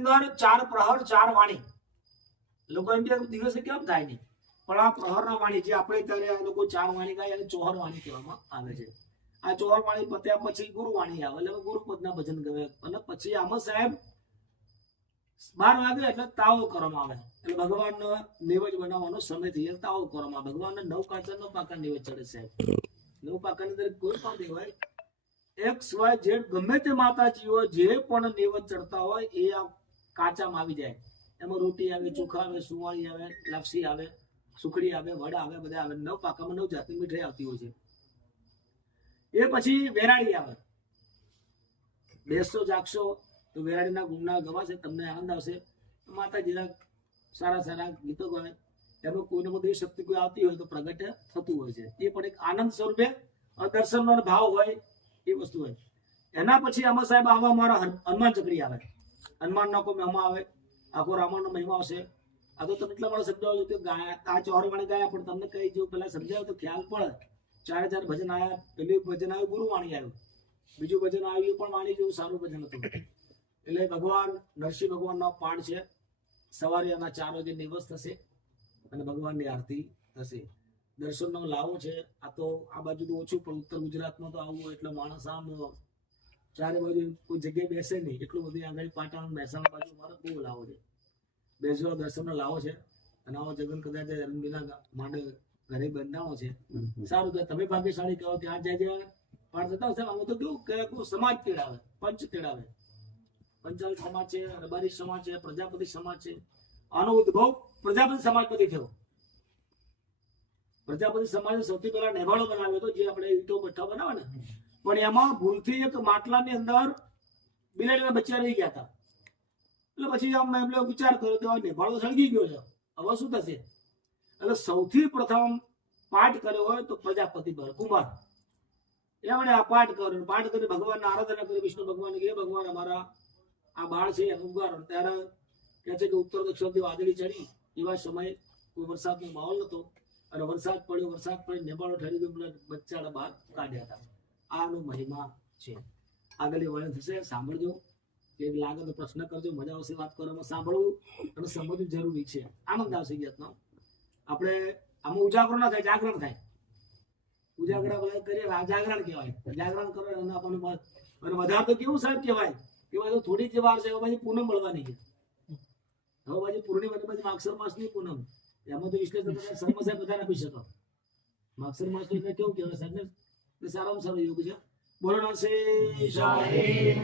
અંદર 4 પ્રહર 4 વાણી. લોકો એમ કે દિવસે કેમ થાય નહીં, પણ આ પ્રહરના વાણી જે આપણે ત્યારે આ લોકો 4 વાણી ગાય અને ચોહર વાણી કહેવામાં આવે છે. આ ચોહર વાણી પત્યા પછી ગુરુ વાણી આવે, એટલે ગુરુપદના ભજન ગવે. અને પછી આમાં સાહેબ 12 વાગે એટલે તાવો કરવામાં આવે, એટલે ભગવાનનો નૈવેદ્ય બનાવવાનો સમય થઈ જાય, તાવો કરવામાં આવે. ભગવાનને 9 કાચરનો પાકા નૈવેદ્ય ચડે સાહેબ. 9 પાકાની અંદર કોઈ પણ દેવાય એક સિવાય જે ગમે તે માતાજીઓ જે પણ નૈવેદ્ય ચડતા હોય એ આ કાચામાં આવી જાય. એમાં રોટી આવે, ચોખા આવે, સુવાળી આવે, લાપસી આવે, સુખડી આવે, વડા આવે, બધા આવે. 9 પાકામાં 9 જાતની મીઠાઈ આવતી હોય છે. એ પછી વેરાળી આવે. બેસશો જાગશો તો વેરાળીના ગુણના ગવાશે, તમને આનંદ આવશે. માતાજીના સારા સારા ગીતો ગાય, એમાં કોઈને બધી શક્તિ કોઈ આવતી હોય તો પ્રગટ થતું હોય છે. એ પણ એક આનંદ સ્વરૂપે દર્શનનો ભાવ હોય એ વસ્તુ હોય. એના પછી આમાં સાહેબ આવા મારા હનુમાન ચકડી આવે. હનુમાનનો કોઈ મહિમા આવે, આખો રામાયણનો મહિમા આવશે. આ તો તમે એટલા માટે સમજાવું કે આ ચોહર વાણી ગાયા, પણ તમને કઈ જો પેલા સમજાવ્યું તો ખ્યાલ પડે. 4 ભજન આવ્યા. પેલું ભજન આવ્યું ગુરુ વાણી આવ્યું, બીજું ભજન આવ્યું પણ વાણી જેવું સારું ભજન હતું. એટલે ભગવાન નરસિંહ ભગવાનનો પાઠ છે. સવારે એના 4 વાગે નિવસ થશે અને ભગવાનની આરતી થશે. દર્શનનો લાવો છે. આ તો આ બાજુ તો ઓછું, પણ ઉત્તર ગુજરાતમાં તો આવું એટલે માણસ આમ 4 બાજુ કોઈ જગ્યાએ બેસે નહીં. એટલું બધું આગળ પાટણ મહેસાણા બાજુ મારો બહુ લાવો છે. બેસવા દર્શનનો લાવો છે. અને આવો જગન કદાચ રંગીના માંડે ઘરે બંધાણો છે. સારું કે તમે ભાગ્યશાળી કહો કે આ જ્યાં પાઠ થતા હશે. આમાં તો કેવું કે સમાજ તેડાવે, પંચ તેડાવે. પંચાલ સમાજ છે, રબારી સમાજ છે, પ્રજાપતિ સમાજ છે. આનો ઉદ્ભવ પ્રજાપતિ સમાજમાંથી થયો. પ્રજાપતિ સમાજે સૌથી પહેલા નેભાળો બનાવ્યો હતો, જે આપણે ઈંટો ભઠ્ઠા બનાવે ને, પણ એમાં ભૂલથી એક માટલાની અંદર બિલાડીના બચ્ચા રહી ગયા હતા. એટલે પછી આમ એમણે વિચાર કર્યો કે નેભાળો સળગી ગયો છે, હવે શું થશે? એટલે સૌથી પ્રથમ પાઠ કર્યો હોય તો પ્રજાપતિ કુમાર, એમણે આ પાઠ કર્યો. પાઠ કરી ભગવાનની આરાધના કરી. વિષ્ણુ ભગવાન કે ભગવાન અમારા આ બાળ છે એનું ઉગારો. ત્યારે કહે છે કે ઉત્તર દક્ષિણથી વાદળી ચડી, એવા સમય કોઈ વરસાદનો માહોલ નતો, અને વરસાદ પડ્યો. વરસાદ પડી નેબાળો ઠરી ગયો, બચ્ચાના બહાર કાઢ્યા હતા. આનો મહિમા છે. આગળ વર્ણન થશે, સાંભળજો. એક લાગે તો પ્રશ્ન કરજો, મજા આવશે વાત કરવામાં. સાંભળવું અને સમજવું જરૂરી છે. આનંદ આવશે ગીતનો. આપણે આમાં ઉજાગરો ના થાય, જાગરણ થાય. ઉજાગરા કરીએ જાગરણ કહેવાય. જાગરણ કરો અને આપણને અને વધારે તો કેવું સાહેબ કહેવાય તો થોડી જ વાર છે, હવે પાછી પૂનમ મળવાની છે. હવે પાછી પૂર્ણિમા પછી માગસર માસની પૂનમ, એમાં તો વિશ્લેષણ શર્મા સાહેબ બધા આપી શકો. માગસર માસ તો એટલે કેવું કહેવાય સાહેબ ને, સારામાં સારો યોગ છે. બોલો નરસિંહ સાહેબ.